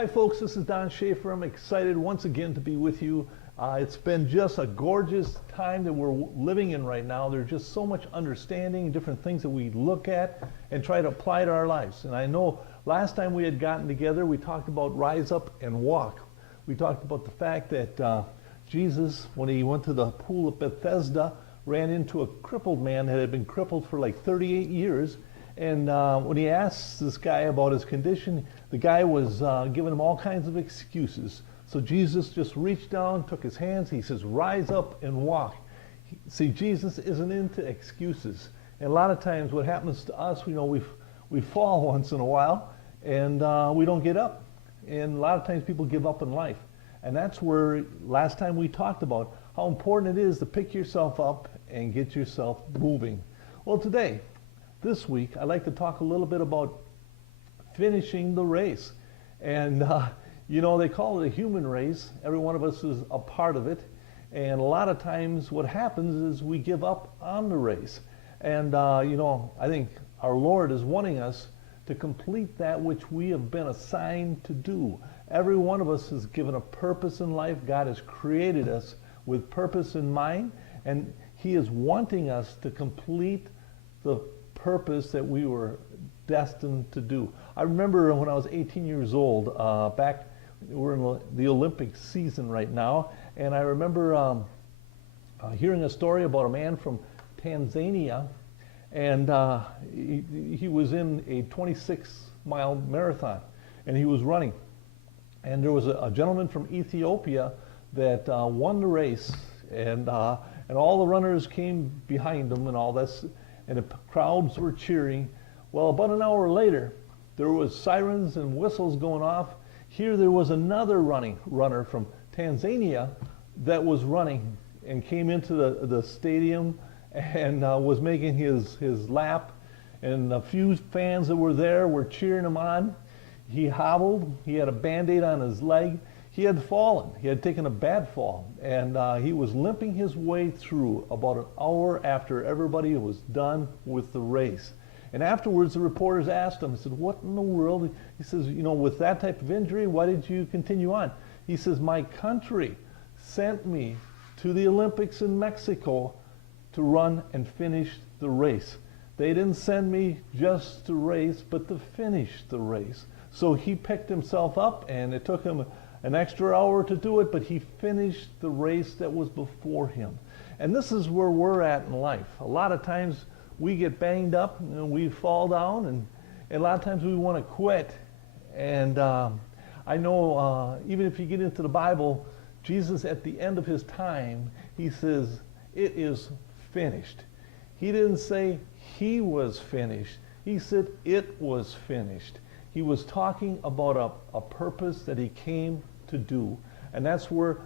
Hi folks, this is Don Schaefer. I'm excited once again to be with you. It's been just a gorgeous time that we're living in right now. There's just so much understanding, different things that we look at and try to apply to our lives. And I know last time we had gotten together, we talked about rise up and walk. We talked about the fact that Jesus, when he went to the pool of Bethesda, ran into a crippled man that had been crippled for like 38 years. And when he asked this guy about his condition, the guy was giving him all kinds of excuses. So Jesus just reached down, took his hands, he says, rise up and walk. See, Jesus isn't into excuses. And a lot of times what happens to us, we fall once in a while and we don't get up. And a lot of times people give up in life. And that's where last time we talked about how important it is to pick yourself up and get yourself moving. Well, today, this week, I'd like to talk a little bit about finishing the race. And, they call it a human race. Every one of us is a part of it. And a lot of times what happens is we give up on the race. And, I think our Lord is wanting us to complete that which we have been assigned to do. Every one of us is given a purpose in life. God has created us with purpose in mind. And He is wanting us to complete the purpose that we were destined to do. I remember when I was 18 years old, we're in the Olympic season right now, and I remember hearing a story about a man from Tanzania, and he was in a 26-mile marathon, and he was running. And there was a gentleman from Ethiopia that won the race, and all the runners came behind him and all this, and the crowds were cheering. Well, about an hour later, there was sirens and whistles going off. Here there was another runner from Tanzania that was running and came into the stadium and was making his lap. And a few fans that were there were cheering him on. He hobbled. He had a Band-Aid on his leg. He had fallen. He had taken a bad fall, and he was limping his way through about an hour after everybody was done with the race. And afterwards, the reporters asked him, he said, what in the world? He says, with that type of injury, why did you continue on? He says, my country sent me to the Olympics in Mexico to run and finish the race. They didn't send me just to race, but to finish the race. So he picked himself up, and it took him an extra hour to do it, but he finished the race that was before him. And this is where we're at in life. A lot of times we get banged up and we fall down, and a lot of times we want to quit. And I know even if you get into the Bible, Jesus at the end of his time, he says, it is finished. He didn't say he was finished. He said it was finished. He was talking about a purpose that he came to do. And that's where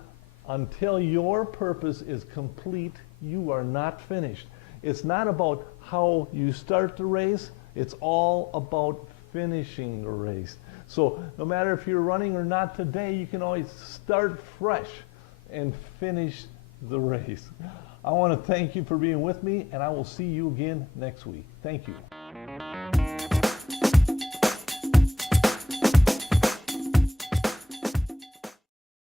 until your purpose is complete, you are not finished. It's not about how you start the race. It's all about finishing the race. So no matter if you're running or not today, you can always start fresh and finish the race. I want to thank you for being with me, and I will see you again next week. Thank you.